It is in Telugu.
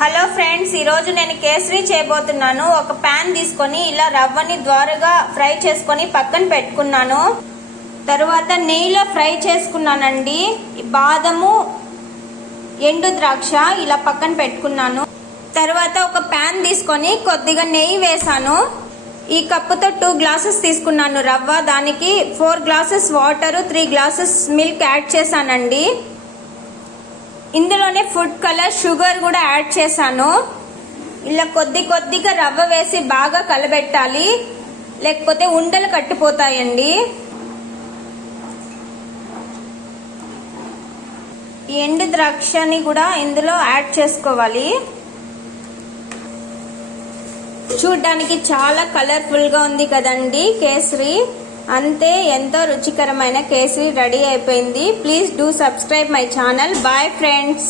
హలో ఫ్రెండ్స్, ఈరోజు నేను కేసరి చేయబోతున్నాను. ఒక ప్యాన్ తీసుకొని ఇలా రవ్వని ద్వారగా ఫ్రై చేసుకొని పక్కన పెట్టుకున్నాను. తరువాత నెయ్యిలో ఫ్రై చేసుకున్నానండి. బాదము, ఎండు ద్రాక్ష ఇలా పక్కన పెట్టుకున్నాను. తర్వాత ఒక ప్యాన్ తీసుకొని కొద్దిగా నెయ్యి వేసాను. ఈ కప్పుతో 2 గ్లాసెస్ తీసుకున్నాను రవ్వ. దానికి 4 glasses water, 3 glasses milk add చేశానండి. ఇందులోనే ఫుడ్ కలర్, షుగర్ కూడా యాడ్ చేశాను. ఇలా కొద్దిగా రవ్వ వేసి బాగా కలబెట్టాలి, లేకపోతే ఉండలు కట్టిపోతాయండి. ఈ ఎండు ద్రాక్షని కూడా ఇందులో యాడ్ చేసుకోవాలి. చూడ్డానికి చాలా కలర్ఫుల్ గా ఉంది కదండి కేసరి. అంతే, ఎంతో రుచికరమైన కేసరి రెడీ అయిపోయింది. Please do subscribe my channel. Bye friends.